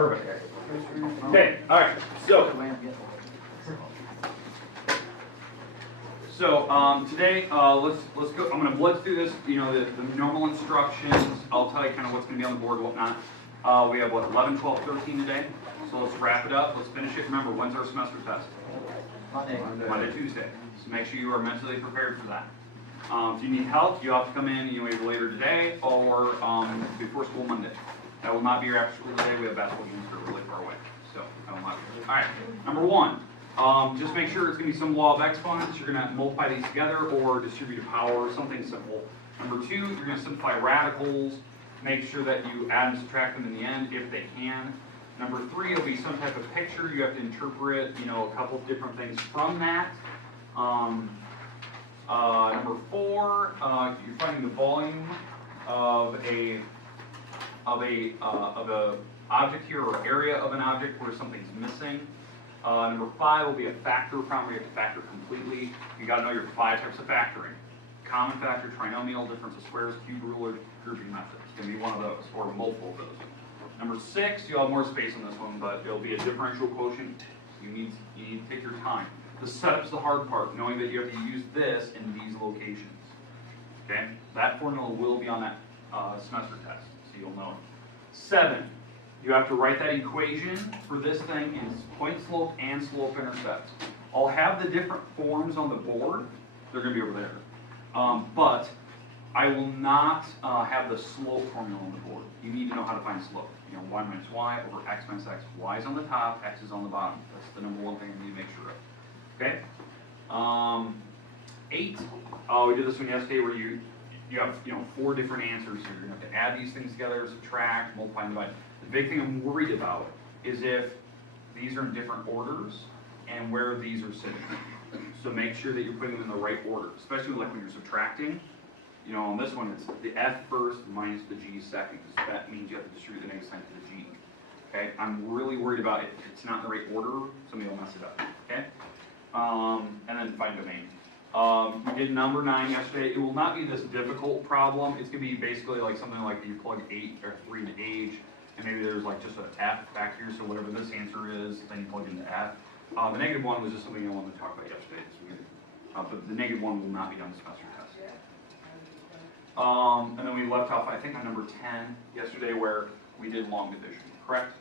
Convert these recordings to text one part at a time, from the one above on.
Perfect. Okay, all right, so today, let's go. I'm going to blitz through this. You know, the normal instructions. I'll tell you kind of what's going to be on the board and whatnot. We have what 11, 12, 13 today. So let's wrap it up. Let's finish it. Remember, when's our semester test? Monday, Tuesday. So make sure you are mentally prepared for that. If you need help, you have to come in either later today or before school Monday. That will not be your after school today. We have basketball games that are really far away. So that will not be. All right. Number one. Just make sure it's going to be some law of exponents. You're going to multiply these together or distribute a power, something simple. Number two, you're going to simplify radicals. Make sure that you add and subtract them in the end if they can. Number three, it'll be some type of picture. You have to interpret, a couple of different things from that. Number four, you're finding the volume of a object here, or area of an object where something's missing. Number five will be a factor problem where you have to factor completely. You got to know your 5 types of factoring: common factor, trinomial, difference of squares, cube ruler, grouping method. It's going to be one of those, or multiple of those. Number six, you'll have more space on this one, but it'll be a differential quotient. You need to take your time. The setup's the hard part, knowing that you have to use this in these locations. Okay? That formula will be on that semester test, so you'll know it. 7, you have to write that equation for this thing in point slope and slope-intercepts. I'll have the different forms on the board. They're going to be over there. But I will not have the slope formula on the board. You need to know how to find slope. Y minus y over x minus x. Y is on the top, x is on the bottom. That's the number one thing you need to make sure of. Okay? 8. We did this one yesterday where you have 4 different answers here. You're going to have to add these things together, subtract, multiply, and divide. The big thing I'm worried about is if these are in different orders and where these are sitting. So make sure that you're putting them in the right order, especially like when you're subtracting. On this one, it's the f first minus the g second, because that means you have to distribute the negative sign to the g. Okay? I'm really worried about if it's not in the right order, somebody will mess it up. Okay? And then find domain. We did number 9 yesterday. It will not be this difficult problem. It's going to be basically like something like you plug 8 or 3 into age, and maybe there's like just an f back here, so whatever this answer is, then you plug into f. The negative 1 was just something I wanted to talk about yesterday. But the negative 1 will not be done semester test. And then we left off, I think, on number 10 yesterday, where we did long division, correct?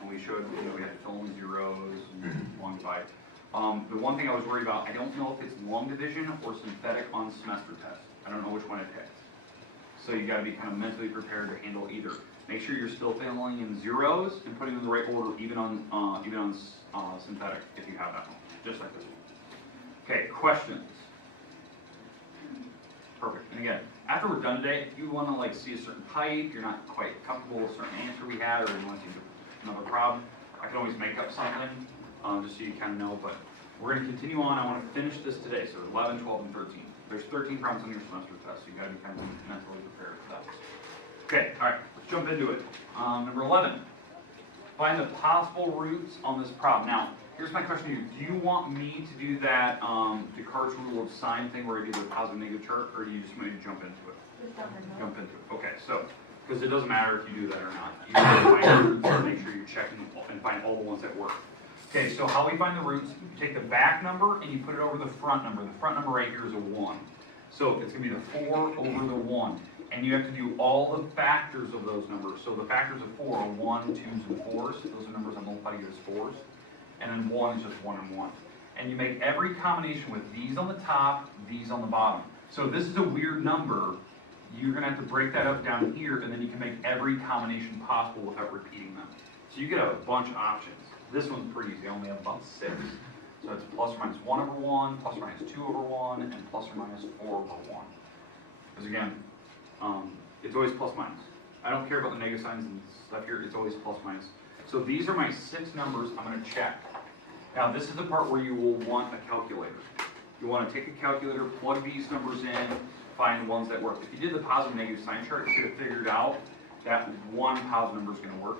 And we showed, we had to fill in zeros and long divide. The one thing I was worried about, I don't know if it's long division or synthetic on semester test. I don't know which one it takes. So you got to be kind of mentally prepared to handle either. Make sure you're still filling in zeros and putting them in the right order, even on synthetic, if you have that one, just like this one. Okay, questions. Perfect. And again, after we're done today, if you want to see a certain type, you're not quite comfortable with a certain answer we had, or you want to do another problem, I can always make up something, just so you kind of know. But we're going to continue on. I want to finish this today. So 11, 12, and 13. There's 13 problems on your semester test, so you got to be kind of mentally prepared for that. Okay. All right. Let's jump into it. Number 11. Find the possible roots on this problem. Now, here's my question to you. Do you want me to do that Descartes' rule of sign thing where I do the positive negative chart, or do you just want me to jump into it? Jump into it. Okay, so, because it doesn't matter if you do that or not. You have to find the roots and make sure you're checking and find all the ones that work. Okay, so how we find the roots, you take the back number and you put it over the front number. The front number right here is a 1. So it's going to be the 4 over the 1. And you have to do all the factors of those numbers. So the factors of 4 are 1, 2s, and 4s. Those are numbers I multiply to get as 4s. And then 1 is just 1 and 1. And you make every combination with these on the top, these on the bottom. So if this is a weird number, you're going to have to break that up down here, and then you can make every combination possible without repeating them. So you get a bunch of options. This one's pretty easy. I only have about 6. So it's plus or minus 1 over 1, plus or minus 2 over 1, and plus or minus 4 over 1. Because again, it's always plus minus. I don't care about the negative signs and stuff here. It's always plus minus. So these are my 6 numbers I'm going to check. Now this is the part where you will want a calculator. You want to take a calculator, plug these numbers in, find the ones that work. If you did the positive and negative sign chart, you should have figured out that one positive number is going to work.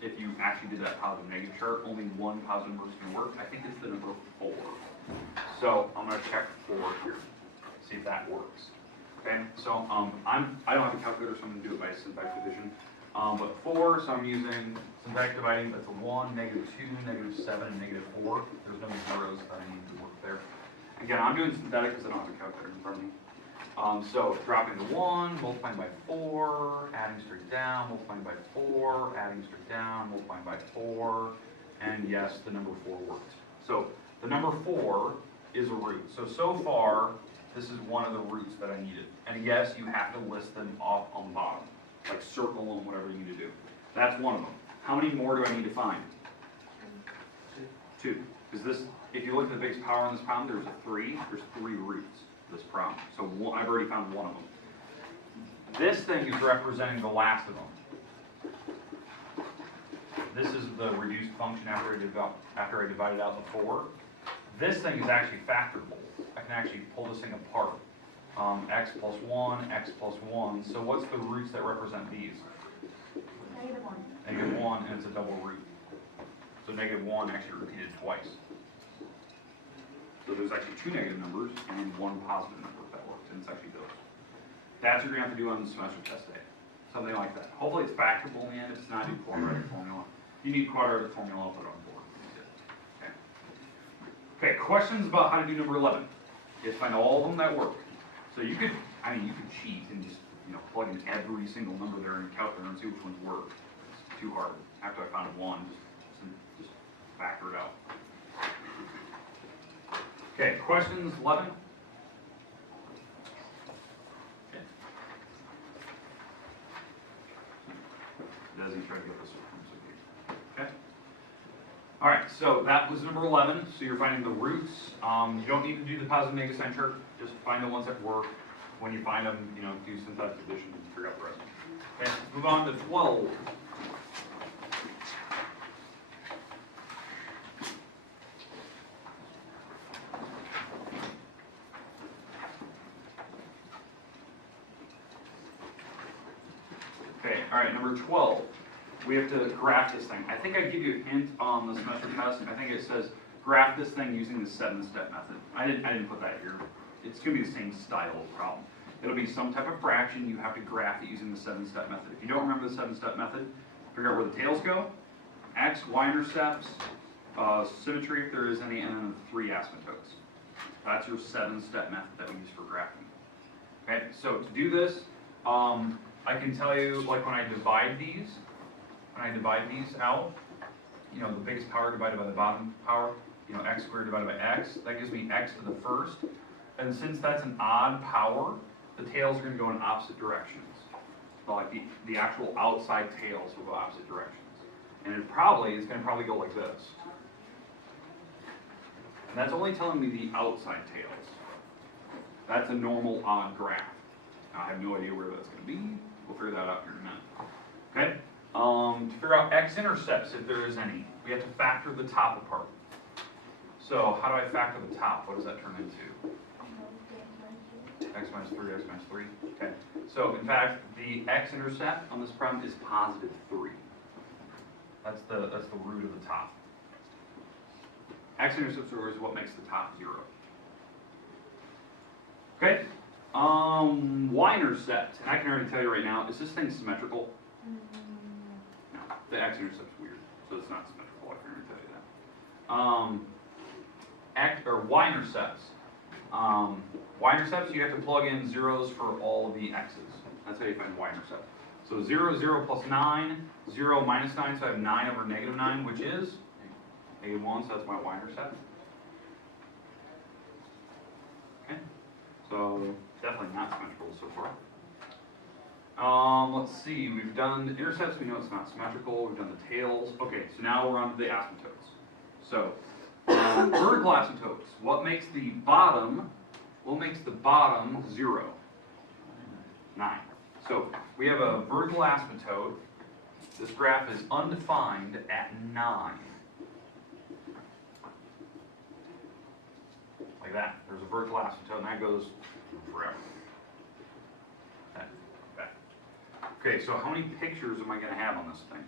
If you actually did that positive and negative chart, only one positive number is going to work. I think it's the number 4. So I'm going to check 4 here, see if that works. Okay, so I don't have a calculator, so I'm going to do it by division. But 4, so I'm using syntactic dividing. That's a 1, -2, -7, and -4. There's no zeros that I need to work there. Again, I'm doing synthetic because I don't have a calculator in front of me. So dropping the 1, multiplying by 4, adding straight down, multiplying by 4, adding straight down, multiplying by 4, and yes, the number 4 worked. So the number 4 is a root. So far, this is one of the roots that I needed. And yes, you have to list them off on the bottom, like circle them, whatever you need to do. That's one of them. How many more do I need to find? 2. Because this, if you look at the biggest power on this problem, there's 3 roots. This problem. So I've already found one of them. This thing is representing the last of them. This is the reduced function after I divided out the 4. This thing is actually factorable. I can actually pull this thing apart. X plus 1, x plus 1. So what's the roots that represent these? -1. -1, and it's a double root. So -1 actually repeated twice. So there's actually 2 negative numbers and 1 positive number if that works, and it's actually those. That's what you're going to have to do on the semester test day. Something like that. Hopefully it's factorable in the end. If it's not, do quadratic formula. If you need quadratic formula, I'll put it on the board. Okay. Okay, questions about how to do number 11. You have to find all of them that work. So you could, you could cheat and just, plug in every single number there in the calculator and see which ones work. It's too hard. After I found one, just factor it out. Okay, questions 11? Okay. Doesn't try to get this one. Okay. All right, so that was number 11. So you're finding the roots. You don't need to do the positive negative sign chart. Just find the ones that work. When you find them, do synthetic addition and figure out the rest. Okay, let's move on to 12. Okay, all right, number 12. We have to graph this thing. I think I give you a hint on the semester test. I think it says graph this thing using the 7-step method. I didn't put that here. It's going to be the same style of problem. It'll be some type of fraction. You have to graph it using the 7-step method. If you don't remember the 7-step method, figure out where the tails go, X, Y intercepts, symmetry if there is any, and then the 3 asymptotes. That's your 7-step method that we use for graphing. Okay, so to do this, I can tell you, like when I divide these out, the biggest power divided by the bottom power, x squared divided by x, that gives me x to the first. And since that's an odd power, the tails are going to go in opposite directions. So like the actual outside tails will go opposite directions. And it's going to probably go like this. And that's only telling me the outside tails. That's a normal odd graph. Now, I have no idea where that's going to be. We'll figure that out here in a minute. Okay? To figure out X intercepts, if there is any, we have to factor the top apart. So how do I factor the top? What does that turn into? X minus 3, x minus 3. Okay. So in fact, the X intercept on this problem is positive 3. That's the root of the top. X intercepts is what makes the top 0. Okay. Y intercept, and I can already tell you right now, is this thing symmetrical? No. The X intercept's weird, so it's not symmetrical. I can already tell you that. Y intercepts. Y-intercepts, you have to plug in zeros for all of the x's. That's how you find y-intercept. So 0, 0 plus 9, 0 minus 9, so I have 9 over negative 9, which is negative 1, so that's my y-intercept. Okay, so definitely not symmetrical so far. Let's see, we've done the intercepts, we know it's not symmetrical, we've done the tails. Okay, so now we're on to the asymptotes. So, vertical asymptotes, what makes the bottom 0? 9. So we have a vertical asymptote. This graph is undefined at 9. Like that. There's a vertical asymptote, and that goes forever. Okay. Okay, so how many pictures am I going to have on this thing?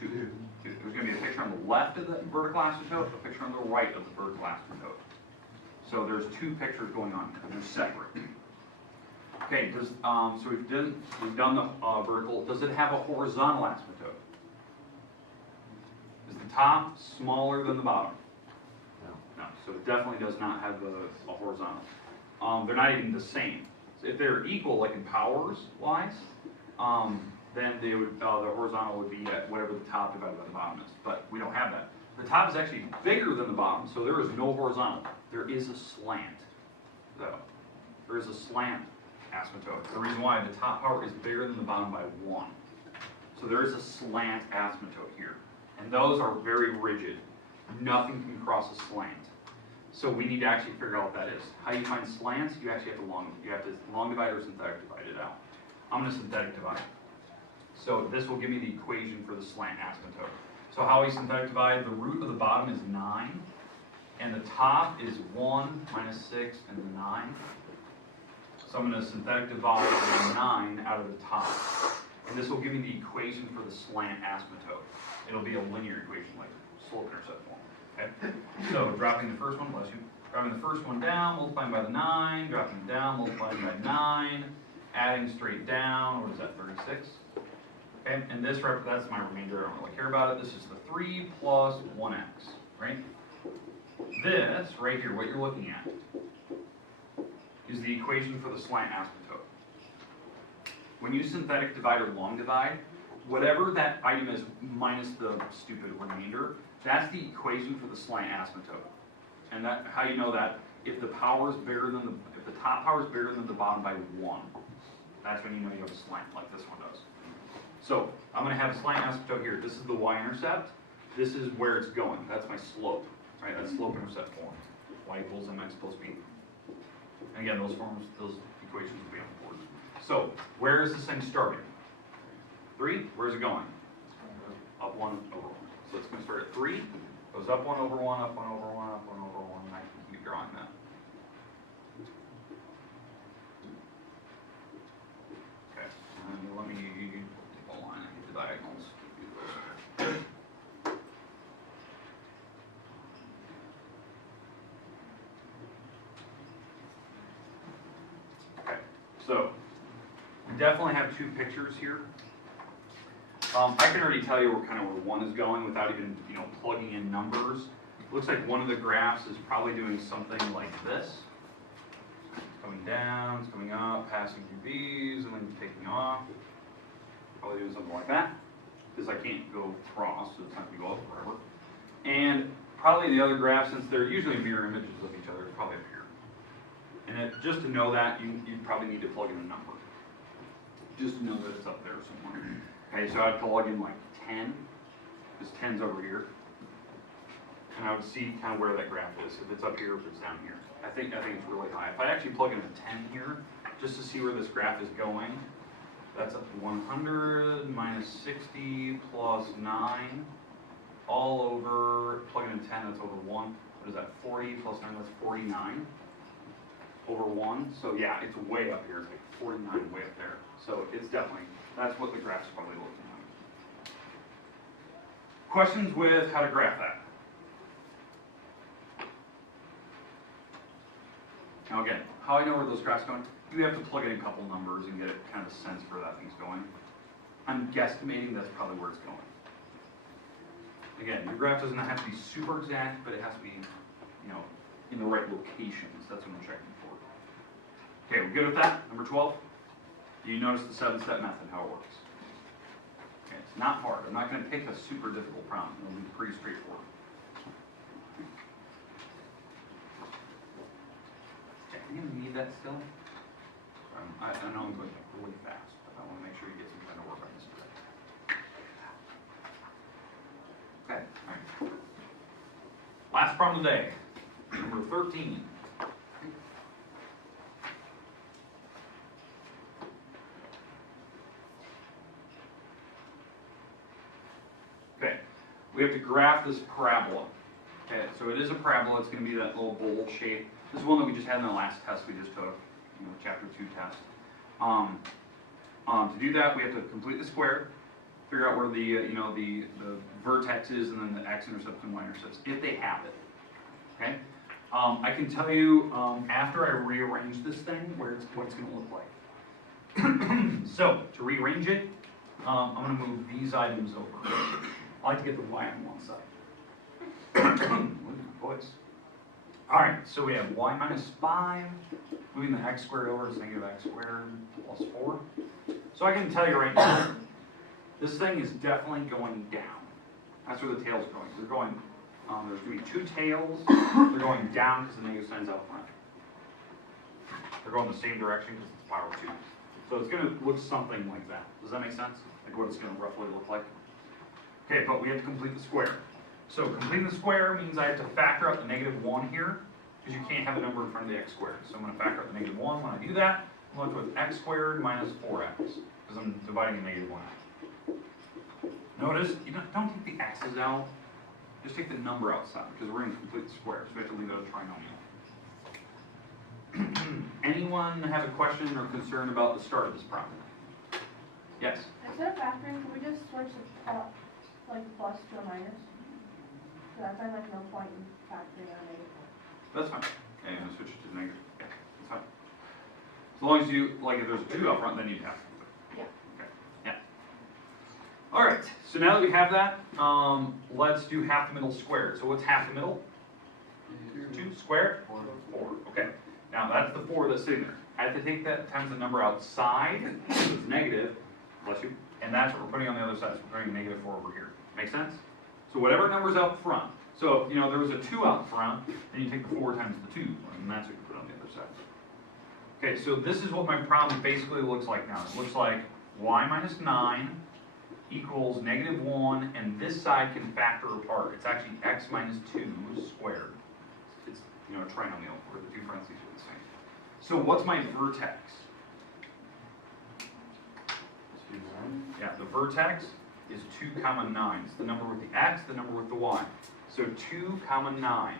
2. There's going to be a picture on the left of the vertical asymptote, a picture on the right of the vertical asymptote. So there's 2 pictures going on, and they're separate. Okay, so we've done the vertical. Does it have a horizontal asymptote? Is the top smaller than the bottom? No, so it definitely does not have a horizontal. They're not even the same. So if they're equal, like in powers wise, then they would, the horizontal would be at whatever the top divided by the bottom is. But we don't have that. The top is actually bigger than the bottom, so there is no horizontal. There is a slant, though. There is a slant asymptote. The reason why the top power is bigger than the bottom by 1. So there is a slant asymptote here. And those are very rigid. Nothing can cross a slant. So we need to actually figure out what that is. How you find slants? You actually have to long divide or synthetic divide it out. I'm going to synthetic divide. So this will give me the equation for the slant asymptote. So how we synthetic divide, the root of the bottom is 9, and the top is 1 minus 6 and the 9. So I'm going to synthetic divide the 9 out of the top. And this will give me the equation for the slant asymptote. It'll be a linear equation like Slope-Intercept Form. Okay? So dropping the first one, bless you, dropping the first one down, multiplying by the 9, dropping it down, multiplying by 9, adding straight down, what is that, 36? Okay, and this, that's my remainder, I don't really care about it. This is the 3 plus 1x, right? This, right here, what you're looking at, is the equation for the slant asymptote. When you synthetic divide or long divide, whatever that item is minus the stupid remainder, that's the equation for the slant asymptote. And that, how you know that, if the power is bigger than if the top power is bigger than the bottom by 1, that's when you know you have a slant, like this one does. So I'm going to have a slant asymptote here. This is the y-intercept. This is where it's going. That's my slope, right? That's slope-intercept form. Y equals mx plus b. And again, those equations will be on the board. So where is this thing starting? 3. Where's it going? Up 1 over 1. So it's going to start at 3. Goes up 1 over 1, up 1 over 1, up 1 over 1. And I can keep drawing that. Okay. And let me take a line and get the diagonals. Okay. So we definitely have 2 pictures here. I can already tell you where one is going without even plugging in numbers. It looks like one of the graphs is probably doing something like this. It's coming down, it's coming up, passing through these, and then taking off. Probably doing something like that, because I can't go across, so it's not going to go up forever. And probably the other graph, since they're usually mirror images of each other, probably up here. And just to know that, you probably need to plug in a number. Just to know that it's up there somewhere. Okay, so I'd plug in like 10, because 10's over here. And I would see kind of where that graph is, if it's up here, if it's down here. I think it's really high. If I actually plug in a 10 here, just to see where this graph is going, that's up to 100 minus 60 plus 9, all over, plug in a 10, that's over 1. What is that, 40 plus 9, that's 49 over 1. So yeah, it's way up here, it's like 49 way up there. So it's definitely, that's what the graph's probably looking like. Questions with how to graph that? Now again, how I know where those graphs are going, you have to plug in a couple numbers and get kind of a sense for where that thing's going. I'm guesstimating that's probably where it's going. Again, your graph doesn't have to be super exact, but it has to be, in the right locations. That's what I'm checking for. Okay, we're good with that? Number 12? You notice the 7-step method, how it works. Okay, it's not hard. I'm not going to pick a super difficult problem. It'll be pretty straightforward. Okay, are you going to need that still? I know I'm going really fast, but I want to make sure you get some kind of work on this today. Okay, all right. Last problem today, number 13. Okay, we have to graph this parabola. Okay, so it is a parabola. It's going to be that little bowl shape. This is one that we just had in the last test we just took, chapter 2 test. To do that, we have to complete the square, figure out where the the vertex is, and then the X intercepts and Y intercepts, if they have it. Okay. I can tell you after I rearrange this thing what it's going to look like. So, to rearrange it, I'm going to move these items over. I like to get the y on one side. Boys. Alright, so we have y minus 5, moving the x squared over is negative x squared plus 4. So I can tell you right now, this thing is definitely going down. That's where the tail's going. They're going, there's going to be two tails. They're going down because the negative sign's out front. They're going the same direction because it's power 2. So it's going to look something like that. Does that make sense? Like what it's going to roughly look like? Okay, but we have to complete the square. So completing the square means I have to factor out the negative 1 here, because you can't have a number in front of the x squared. So I'm going to factor out the negative 1. When I do that, I'm left with x squared minus 4x, because I'm dividing a negative 1 out. Notice, you don't take the x's out, just take the number outside, because we're going to complete the square, so we have to leave out a trinomial. Anyone have a question or concern about the start of this problem? Yes? Instead of factoring, can we just switch the like plus to a minus? Because I find like no point in factoring a negative. That's fine. Okay, I'm going to switch it to negative. Yeah, that's fine. As long as you, like if there's 2 up front, then you'd have to. Yeah. Okay, yeah. All right, so now that we have that, let's do half the middle squared. So what's half the middle? 2 squared? 4. Okay, now that's the 4 that's sitting there. I have to take that times the number outside, so it's negative, bless you, and that's what we're putting on the other side, so we're putting negative 4 over here. Make sense? So whatever number's out front, so if there was a 2 out front, then you take the 4 times the 2, and that's what you put on the other side. Okay, so this is what my problem basically looks like now. It looks like y minus 9 equals negative 1, and this side can factor apart. It's actually x minus 2 squared. It's a trinomial where the two parentheses are the same. So what's my vertex? Yeah, the vertex is 2, 9. It's the number with the x, the number with the y. So 2, 9.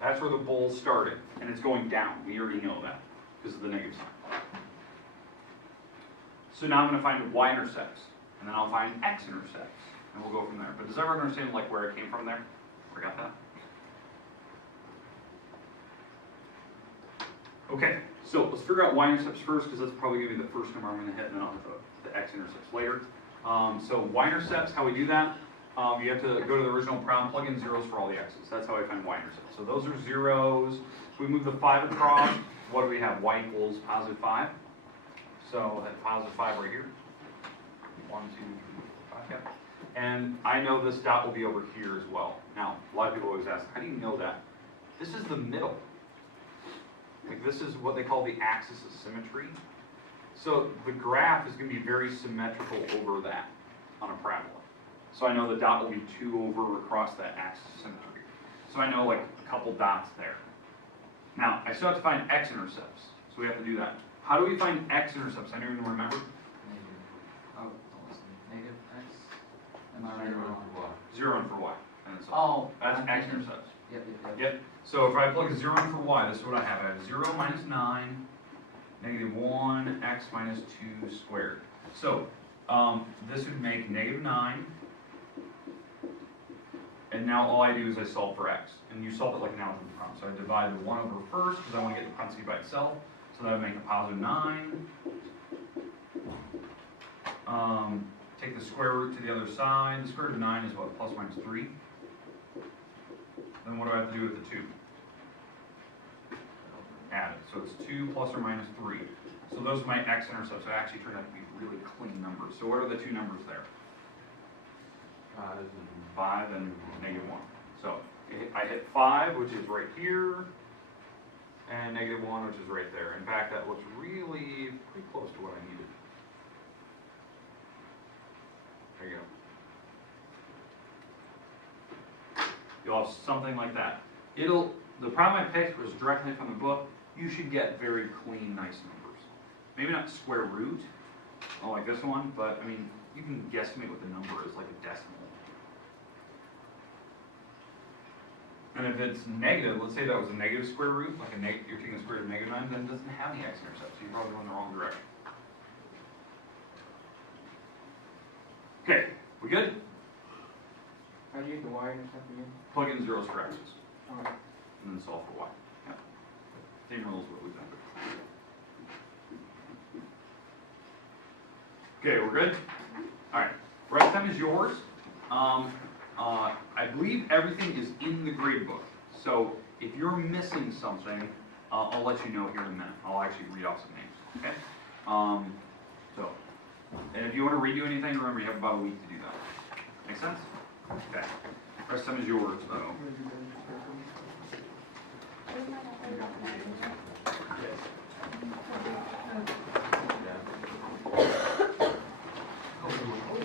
That's where the bowl started, and it's going down. We already know that because of the negative sign. So now I'm going to find y-intercepts, and then I'll find x-intercepts, and we'll go from there. But does everyone understand like where it came from there? Forgot that? Okay, so let's figure out y-intercepts first, because that's probably going to be the first number I'm going to hit, and then I'll hit the x-intercepts later. So y-intercepts, how we do that, you have to go to the original problem, plug in zeros for all the x's. That's how I find y-intercepts. So those are zeros. If we move the 5 across, what do we have? Y equals positive 5. So at positive 5 right here. 1, 2, 3, 4, 5, yeah. And I know this dot will be over here as well. Now, a lot of people always ask, how do you know that? This is the middle. Like this is what they call the axis of symmetry. So the graph is going to be very symmetrical over that on a parabola. So I know the dot will be 2 over across that axis of symmetry. So I know like a couple dots there. Now, I still have to find x-intercepts. So we have to do that. How do we find x-intercepts? I don't even remember. Negative x. And then 0 for y. 0 in for y. And so Oh, that's x-intercepts. Yep. So if I plug 0 in for y, this is what I have. I have 0 minus 9, negative 1, x minus 2 squared. So this would make negative 9. And now all I do is I solve for x. And you solve it like an algebra problem. So I divide the 1 over first because I want to get the parentheses by itself. So that would make a positive 9. Take the square root to the other side. The square root of 9 is what? Plus minus 3. Then what do I have to do with the 2? Add it. So it's 2 plus or minus 3. So those are my x-intercepts. They actually turned out to be really clean numbers. So what are the two numbers there? 5 and negative 1. So I hit 5, which is right here, and negative 1, which is right there. In fact, that looks really pretty close to what I needed. There you go. You'll have something like that. The problem I picked was directly from the book. You should get very clean, nice numbers. Maybe not square root, like this one, but I mean, you can guesstimate what the number is, like a decimal. And if it's negative, let's say that was a negative square root, like you're taking the square root of negative 9, then it doesn't have any x-intercepts, so you're probably going the wrong direction. Okay, we good? How do you get the y-intercept again? Plug in zeros for x's, Alright. and then solve for y. Yeah. Same rules what we've done. Okay, we're good? Alright, rest time is yours. I believe everything is in the grade book. So if you're missing something, I'll let you know here in a minute. I'll actually read off some names, okay? And if you want to redo anything, remember you have about a week to do that. Make sense? Okay. Rest time is yours, though.